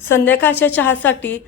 संध्याकाळच्या चहासाठी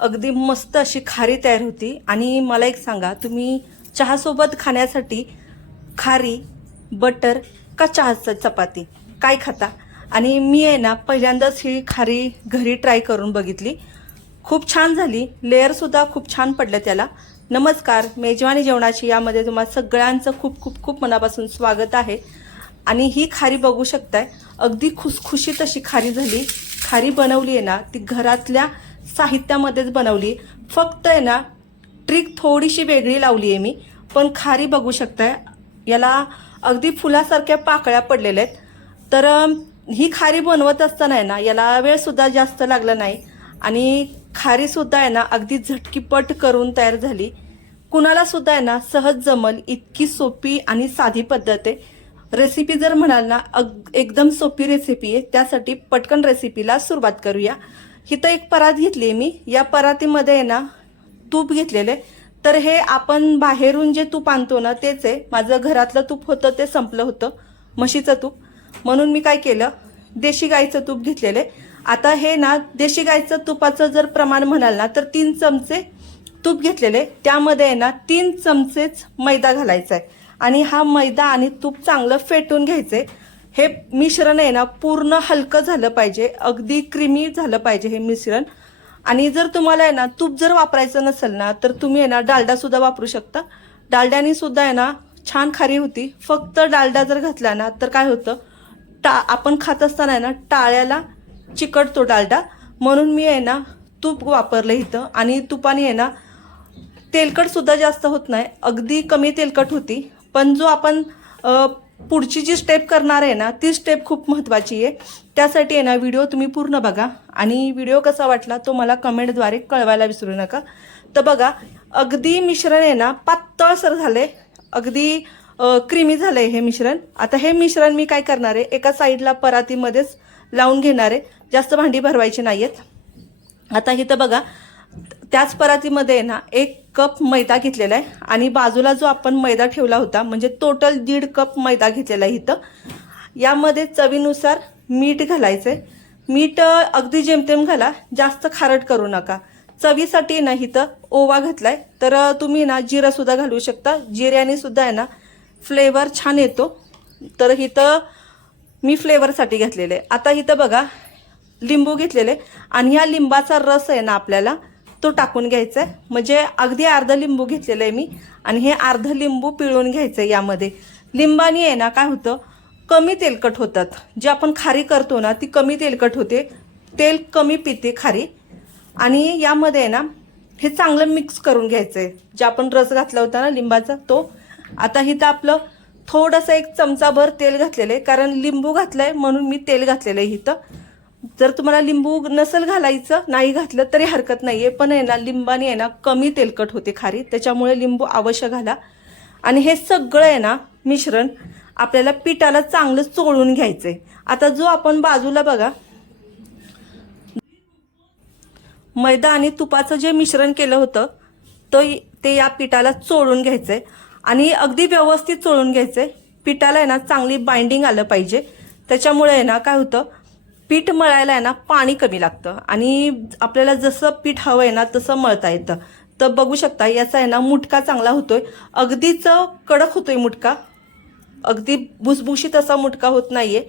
अगदी मस्त अशी खारी तयार होती. आणि मला एक सांगा तुम्ही चहासोबत खाण्यासाठी खारी बटर का चहाचं चपाती? काय खाता? आणि मी आहे ना पहिल्यांदाच ही खारी घरी ट्राय करून बघितली. खूप छान झाली. लेअरसुद्धा खूप छान पडलं त्याला. नमस्कार मेजवानी जेवणाची यामध्ये तुम्हाला सगळ्यांचं खूप खूप खूप मनापासून स्वागत आहे. आणि ही खारी बघू शकताय. अगदी खुसखुशीत अशी खारी झाली. खारी बनवली आहे ना ती घरातल्या साहित्यामध्येच बनवली. फक्त आहे ना ट्रिक थोडीशी वेगळी लावली आहे मी पण खारी बघू शकताय. याला अगदी फुलासारख्या पाकळ्या पडलेल्या आहेत. तर ही खारी बनवत असताना आहे ना याला वेळसुद्धा जास्त लागला नाही. आणि खारीसुद्धा आहे ना अगदी झटकीपट करून तयार झाली. कुणालासुद्धा आहे ना सहज जमल इतकी सोपी आणि साधी पद्धत आहे. रेसिपी जर म्हणाल ना अग एकदम सोपी रेसिपी आहे त्यासाठी पटकन रेसिपीला सुरुवात करूया. इथं एक परात घेतली आहे मी. या परातीमध्ये आहे ना तूप घेतलेले तर हे आपण बाहेरून जे तूप आणतो ना तेच आहे. माझं घरातलं तूप होतं ते संपलं होतं म्हशीचं तूप. म्हणून मी काय केलं देशी गाईचं तूप घेतलेले आता हे ना देशी गाईचं तुपाचं जर प्रमाण म्हणाल ना तर तीन चमचे तूप घेतलेले त्यामध्ये आहे ना तीन चमचेच मैदा घालायचा आहे. आणि हा मैदा आणि तूप चांगलं फेटून घ्यायचे. हे मिश्रण आहे ना पूर्ण हलकं झालं पाहिजे. अगदी क्रीमी झालं पाहिजे हे मिश्रण. आणि जर तुम्हाला आहे ना तूप जर वापरायचं नसेल ना तर तुम्ही आहे ना डालडा सुद्धा वापरू शकता. डालड्याने सुद्धा आहे ना छान खारी होती. फक्त डालडा जर घातला ना तर काय होतं? टा आपण खात असताना आहे ना टाळ्याला चिकटतो डालडा. म्हणून मी आहे ना तूप वापरलं इथं. आणि तुपाने आहे ना तेलकट सुद्धा जास्त होत नाही. अगदी कमी तेलकट होती. पण जो आपण पुढची जी स्टेप करणार आहे ना ती स्टेप खूप महत्त्वाची आहे. त्यासाठी आहे ना व्हिडिओ तुम्ही पूर्ण बघा. आणि व्हिडिओ कसा वाटला तो मला कमेंटद्वारे कळवायला विसरू नका. तर बघा अगदी मिश्रण आहे ना पातळसर झाले. अगदी क्रीमी आहे हे मिश्रण. आता हे मिश्रण मी काय करणार आहे? एका साईडला परातीमध्येच लावून घेणार आहे. जास्त भांडी भरवायची नाही आहेत आता इथं बघा त्याच परातीमध्ये आहे ना एक कप मैदा घेतलेला आहे आणि बाजूला जो आपण मैदा ठेवला होता म्हणजे टोटल दीड कप मैदा घेतलेला आहे इथं. यामध्ये चवीनुसार मीठ घालायचं आहे मीठ अगदी जेमतेम घाला जास्त खारट करू नका. चवीसाठी ना इथं ओवा घातलाय. तर तुम्ही ना जिरासुद्धा घालू शकता. जिऱ्याने सुद्धा आहे ना फ्लेवर छान येतो. तर इथं मी फ्लेवरसाठी घेतलेले आता इथं बघा लिंबू घेतलेले आणि ह्या लिंबाचा रस आहे ना आपल्याला तो टाकून घ्यायचा आहे म्हणजे अगदी अर्ध लिंबू घेतलेलं आहे मी आणि हे अर्ध लिंबू पिळून घ्यायचं आहे यामध्ये. लिंबाने आहे ना काय होतं? कमी तेलकट होतात. जे आपण खारी करतो ना ती कमी तेलकट होते. तेल कमी पिते खारी. आणि यामध्ये आहे ना हे चांगलं मिक्स करून घ्यायचं आहे जे आपण रस घातला होता ना लिंबाचा तो. आता इथं आपलं थोडंसं एक चमचाभर तेल घातलेलं आहे. कारण लिंबू घातलं आहे म्हणून मी तेल घातलेलं आहे इथं. जर तुम्हाला लिंबू नसेल घालायचं नाही घातलं तरी हरकत नाही आहे पण आहे ना लिंबाने आहे ना कमी तेलकट होते खारी. त्याच्यामुळे लिंबू अवश्य घाला. आणि हे सगळं आहे ना मिश्रण आपल्याला पिठाला चांगलं चोळून घ्यायचं आहे आता जो आपण बाजूला बघा मैदा आणि तुपाचं जे मिश्रण केलं होतं तो ते या पिठाला चोळून घ्यायचंय. आणि अगदी व्यवस्थित चोळून घ्यायचंय. पिठाला आहे ना चांगली बाइंडिंग आलं पाहिजे. त्याच्यामुळे आहे ना काय होतं पीठ मळायला आहे ना पाणी कमी लागतं. आणि आपल्याला जसं पीठ हवं आहे ना तसं मळता येतं. तर बघू शकता याचा आहे ना मुटका चांगला होतोय. अगदीच कडक होतोय मुटका. अगदी भुसभुशीत असा मुटका होत नाहीये.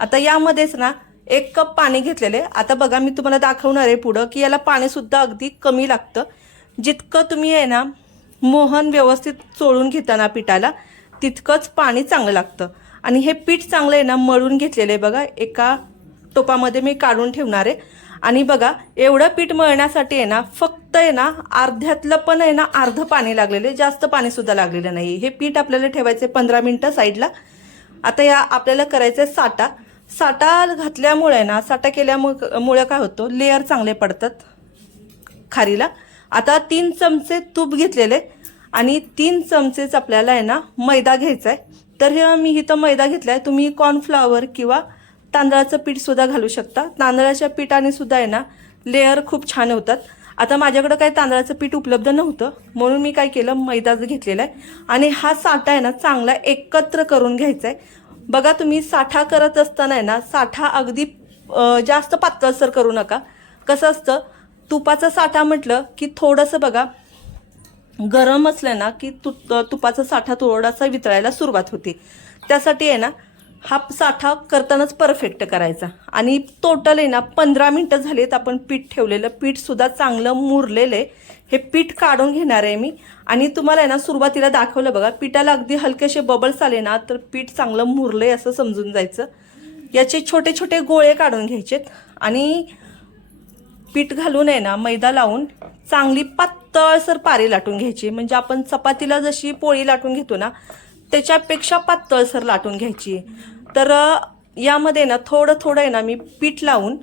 आता यामध्येच ना एक कप पाणी घेतलेले. आता बघा मी तुम्हाला दाखवणार आहे पुढं की याला पाणीसुद्धा अगदी कमी लागतं. जितकं तुम्ही आहे ना मोहन व्यवस्थित चोळून घेताना पिठाला तितकंच पाणी चांगलं लागतं. आणि हे पीठ चांगलं आहे ना मळून घेतलेलं आहे बघा एका टोपामध्ये मी काढून ठेवणार आहे. आणि बघा एवढं पीठ मळण्यासाठी आहे ना फक्त आहे ना अर्ध्यातलं पण आहे ना अर्ध पाणी लागलेले जास्त पाणीसुद्धा लागलेलं नाही हे पीठ आपल्याला ठेवायचं आहे पंधरा मिनटं साईडला. आता या आपल्याला करायचं आहे साटा साटा घातल्यामुळे ना साटा केल्यामुळे काय होतो लेअर चांगले पडतात खारीला. आता तीन चमचे तूप घेतलेले आणि तीन चमचेच आपल्याला आहे ना मैदा घ्यायचा आहे. तर हे मी इथं मैदा घेतला आहे तुम्ही कॉर्नफ्लावर किंवा तांदळाचं पीठ सुद्धा घालू शकता. तांदळाच्या पिठाने सुद्धा आहे ना लेअर खूप छान होतात. आता माझ्याकडं काही तांदळाचं पीठ उपलब्ध नव्हतं म्हणून मी काय केलं मैदाच घेतलेला आहे. आणि हा साठा आहे ना चांगला एकत्र करून घ्यायचा आहे. बघा तुम्ही साठा करत असताना आहे ना साठा अगदी जास्त पातळसर करू नका. कसं असतं तुपाचा साठा म्हटलं की थोडंसं बघा गरम असलं ना की तु तुपाचा साठा थोडासा वितळायला सुरुवात होते. त्यासाठी आहे ना हा साठा करतानाच परफेक्ट करायचा. आणि टोटल आहे ना पंधरा मिनटं झालीत आपण पीठ ठेवलेलं. पीठसुद्धा चांगलं मुरलेलं आहे हे पीठ काढून घेणार आहे मी. आणि तुम्हाला आहे ना सुरुवातीला दाखवलं बघा पिठाला अगदी हलकेसे बबल्स आले ना तर पीठ चांगलं मुरले असं समजून जायचं. याचे छोटे छोटे गोळे काढून घ्यायचेत. आणि पीठ घालून आहे ना मैदा लावून चांगली पातळसर पारी लाटून घ्यायची. म्हणजे आपण चपातीला जशी पोळी लाटून घेतो ना त्याच्यापेक्षा पातळसर लाटून घ्यायची. तर यामध्ये ना थोडं थोडं आहे ना मी पीठ लावून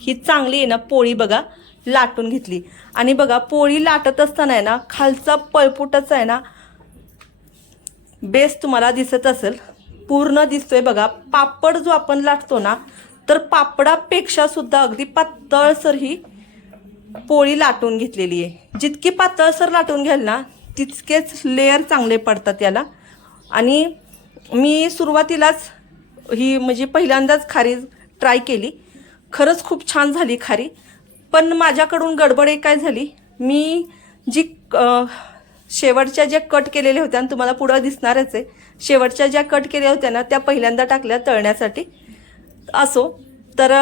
ही चांगली आहे ना पोळी बघा लाटून घेतली. आणि बघा पोळी लाटत असताना आहे ना खालचा पळपुटच आहे ना बेस तुम्हाला दिसत असेल. पूर्ण दिसतोय बघा. पापड जो आपण लाटतो ना तर पापडापेक्षा सुद्धा अगदी पातळसर ही पोळी लाटून घेतलेली आहे. जितकी पातळसर लाटून घ्याल ना तितकेच लेअर चांगले पडतात याला. आणि मी सुरुवातीलाच ही म्हणजे पहिल्यांदाच खारी ट्राय केली. खरंच खूप छान झाली खारी. पण माझ्याकडून गडबड एक काय झाली? मी जी शेवटच्या ज्या कट केलेल्या होत्या आणि तुम्हाला पुढं दिसणारच आहे शेवटच्या ज्या कट केल्या होत्या ना त्या पहिल्यांदा टाकल्या तळण्यासाठी. असो तर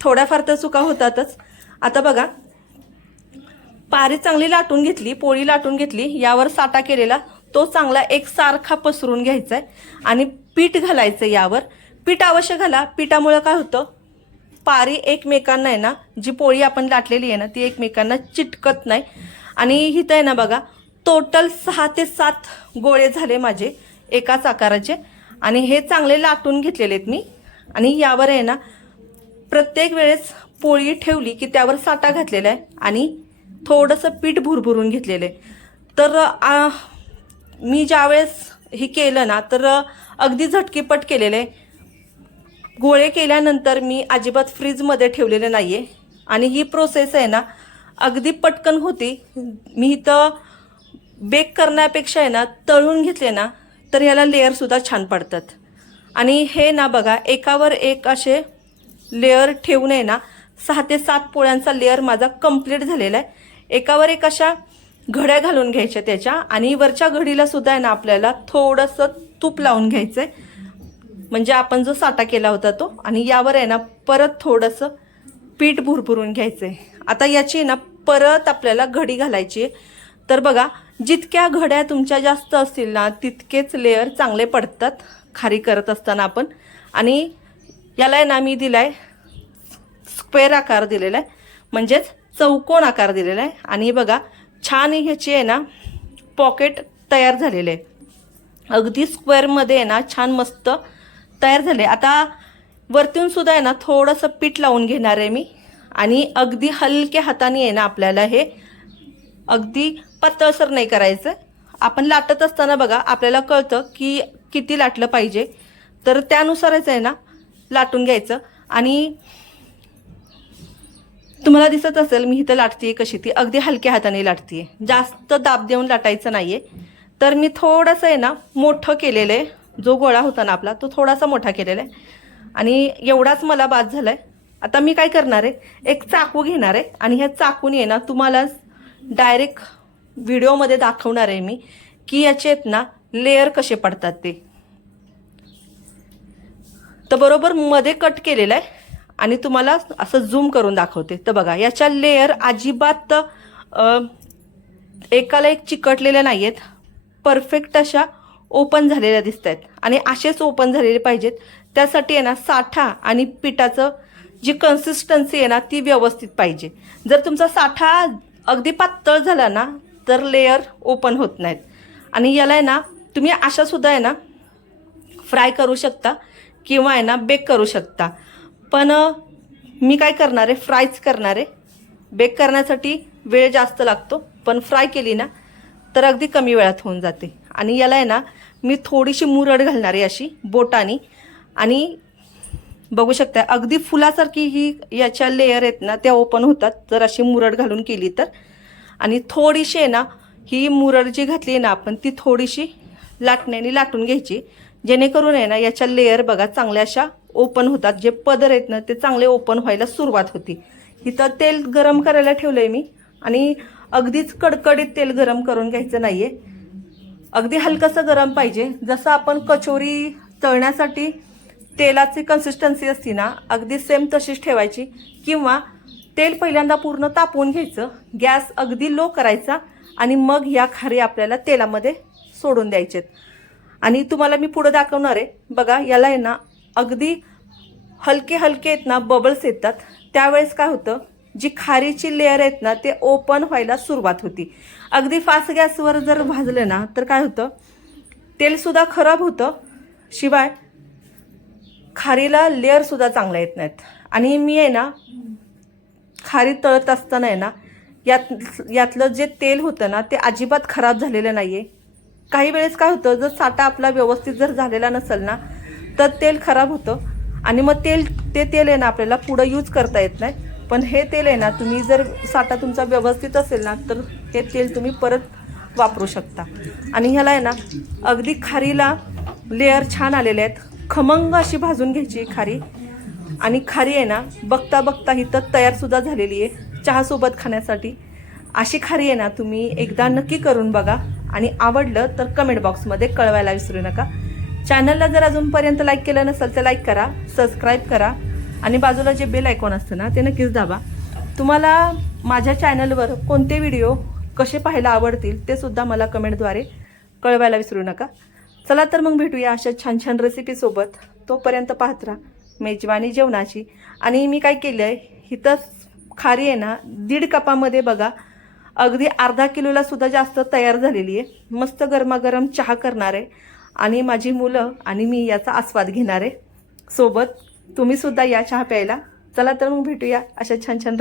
थोड्याफार तर चुका होतातच. आता बघा पारी चांगली लाटून घेतली पोळी लाटून घेतली यावर साठा केलेला तो चांगला एक सारखा पसरून घ्यायचा आहे आणि पीठ घालायचं यावर. पीठ अवश्य घाला. पिठामुळं काय होतं? पारी एकमेकांना आहे ना जी पोळी आपण लाटलेली आहे ना ती एकमेकांना चिटकत नाही. आणि इथं आहे ना बघा टोटल सहा ते सात गोळे झाले माझे एकाच आकाराचे. आणि हे चांगले लाटून घेतलेले आहेत मी. आणि यावर आहे ना प्रत्येक वेळेस पोळी ठेवली की त्यावर साठा घातलेला आहे. आणि थोडंसं पीठ भुरभुरून घेतलेलं आहे. तर मी ज्यावेळेस हे केलं ना तर अगदी झटकीपट केलेलं. आहे गोळे केल्यानंतर मी अजिबात फ्रीजमध्ये ठेवलेले नाही आहे आणि ही प्रोसेस आहे ना अगदी पटकन होती. मी इथं बेक करण्यापेक्षा आहे ना तळून घेतले ना तर ह्याला लेअरसुद्धा छान पडतात. आणि हे ना बघा एकावर एक असे लेअर ठेवून आहे ना सहा ते सात पोळ्यांचा लेअर माझा कंप्लीट झालेला आहे. एकावर एक अशा घड्या घालून घ्यायच्या त्याच्या आणि वरच्या घडीला सुद्धा आहे ना आपल्याला थोडंसं तूप लावून घ्यायचं आहे म्हणजे आपण जो साठा केला होता तो आणि यावर आहे ना परत थोडंसं पीठ भुरभुरून घ्यायचं आहे आता याची ना परत आपल्याला घडी घालायची आहे. तर बघा जितक्या घड्या तुमच्या जास्त असतील ना तितकेच लेअर चांगले पडतात खारी करत असताना आपण. आणि याला आहे ना मी दिला आहे स्क्वेअर आकार दिलेला आहे. म्हणजेच चौकोन आकार दिलेला आहे. आणि बघा छान ह्याची आहे ना पॉकेट तयार झालेले आहे. अगदी स्क्वेअरमध्ये आहे ना छान मस्त तयार झाले. आता वरतून सुद्धा आहे ना थोडंसं पीठ लावून घेणार आहे मी. आणि अगदी हलक्या हाताने आहे ना आपल्याला हे अगदी पातळसर नाही करायचं. आपण लाटत असताना बघा आपल्याला कळतं की किती लाटलं पाहिजे. तर त्यानुसारच आहे ना लाटून घ्यायचं. आणि तुम्हाला दिसत असेल मी इथं लाटते कशी ती. अगदी हलक्या हाताने लाटते जास्त दाब देऊन लाटायचं नाही आहे तर मी थोडंसं आहे ना मोठं केलेलं आहे. जो गोळा होता ना आपला तो थोडासा मोठा केलेला आहे. आणि एवढाच मला बाद झाला आहे आता मी काय करणार आहे? एक चाकू घेणार आहे. आणि ह्या चाकून आहे ना तुम्हाला डायरेक्ट व्हिडिओमध्ये दाखवणार आहे मी की याचे ना लेअर कसे पडतात ते. तर बरोबर मध्ये कट केलेलं आहे. आणि तुम्हाला असं झूम करून दाखवते. तर बघा याच्या लेअर अजिबात एकाला एक चिकटलेल्या नाही आहेत परफेक्ट अशा ओपन झालेल्या दिसत आहेत आणि असेच ओपन झालेले पाहिजेत. त्यासाठी आहे ना साठा आणि पिठाचं जी कन्सिस्टन्सी आहे ना ती व्यवस्थित पाहिजे. जर तुमचा साठा अगदी पातळ झाला ना तर लेअर ओपन होत नाहीत. आणि याला आहे ना तुम्ही अशासुद्धा आहे ना फ्राय करू शकता किंवा आहे ना बेक करू शकता. पण मी काय करणार आहे? फ्रायच करणार आहे. बेक करण्यासाठी वेळ जास्त लागतो पण फ्राय केली ना तर अगदी कमी वेळात होऊन जाते. आणि याला आहे ना मी थोडीशी मुरड घालणार आहे अशी बोटानी. आणि बघू शकता अगदी फुलासारखी ही याच्या लेअर आहेत ना त्या ओपन होतात. जर अशी मुरड घालून केली तर. आणि थोडीशी आहे ना ही मुरड जी घातली आहे ना आपण ती थोडीशी लाटण्याने लाटून घ्यायची. जेणेकरून आहे ना याच्या लेअर बघा चांगल्या अशा ओपन होतात जे पदर आहेत ना ते चांगले ओपन व्हायला सुरुवात होती. इथं तेल गरम करायला ठेवलं आहे मी आणि अगदीच कडकडीत तेल गरम करून घ्यायचं नाही आहे अगदी हलकंसं गरम पाहिजे. जसं आपण कचोरी तळण्यासाठी तेलाची कन्सिस्टन्सी असती ना अगदी सेम तशीच ठेवायची. किंवा तेल पहिल्यांदा पूर्ण तापवून घ्यायचं. गॅस अगदी लो करायचा आणि मग या खारी आपल्याला तेलामध्ये सोडून द्यायचेत. आणि तुम्हाला मी पुढं दाखवणार आहे. बघा याला आहे ना अगदी हलके हलके आहेत ना बबल्स येतात. त्यावेळेस काय होतं जी खारीची लेअर आहेत ना ते ओपन व्हायला सुरुवात होती. अगदी फास्ट गॅसवर जर भाजलं ना तर काय होतं तेलसुद्धा खराब होतं. शिवाय खारीला लेअरसुद्धा चांगला येत नाहीत. आणि मी आहे ना खारी तळत असताना आहे ना यात यातलं जे तेल होतं ना ते अजिबात खराब झालेलं नाही आहे काही वेळेस काय होतं जर साठा आपला व्यवस्थित जर झालेला नसेल ना तर तेल खराब होतं. आणि मग तेल ते तेल आहे ना आपल्याला पुढं यूज करता येत नाही. पण हे तेल आहे ना तुम्ही जर साठा तुमचा व्यवस्थित असेल ना तर हे तेल तुम्ही परत वापरू शकता. आणि ह्याला आहे ना अगदी खारीला लेअर छान आलेले आहेत. खमंग अशी भाजून घ्यायची खारी. आणि खारी आहे ना बघता बघता ही तर तयारसुद्धा झालेली आहे. चहासोबत खाण्यासाठी. अशी खारी आहे ना तुम्ही एकदा नक्की करून बघा. आणि आवडलं तर कमेंट बॉक्समध्ये कळवायला विसरू नका. चॅनलला जर अजूनपर्यंत लाईक केलं नसेल तर लाईक करा सबस्क्राईब करा. आणि बाजूला जे बेल आयकॉन असतं ना ते नक्कीच दाबा. तुम्हाला माझ्या चॅनलवर कोणते व्हिडिओ कसे पाहायला आवडतील ते सुद्धा मला कमेंटद्वारे कळवायला विसरू नका. चला तर मग भेटूया अशा छान छान रेसिपीसोबत तोपर्यंत पाहत राहा मेजवानी जेवणाची. आणि मी काय केलं आहे इथं खारी आहे ना दीड कपामध्ये बघा अगदी अर्धा किलोला सुद्धा जास्त तयार झालेली आहे. मस्त गरमागरम चहा करणार आहे. आणि माझी मुलं आणि मी याचा आस्वाद घेणार आहे. सोबत तुम्ही सुद्धा या चहा प्यायला. चला तर मग भेटूया अशा छान छान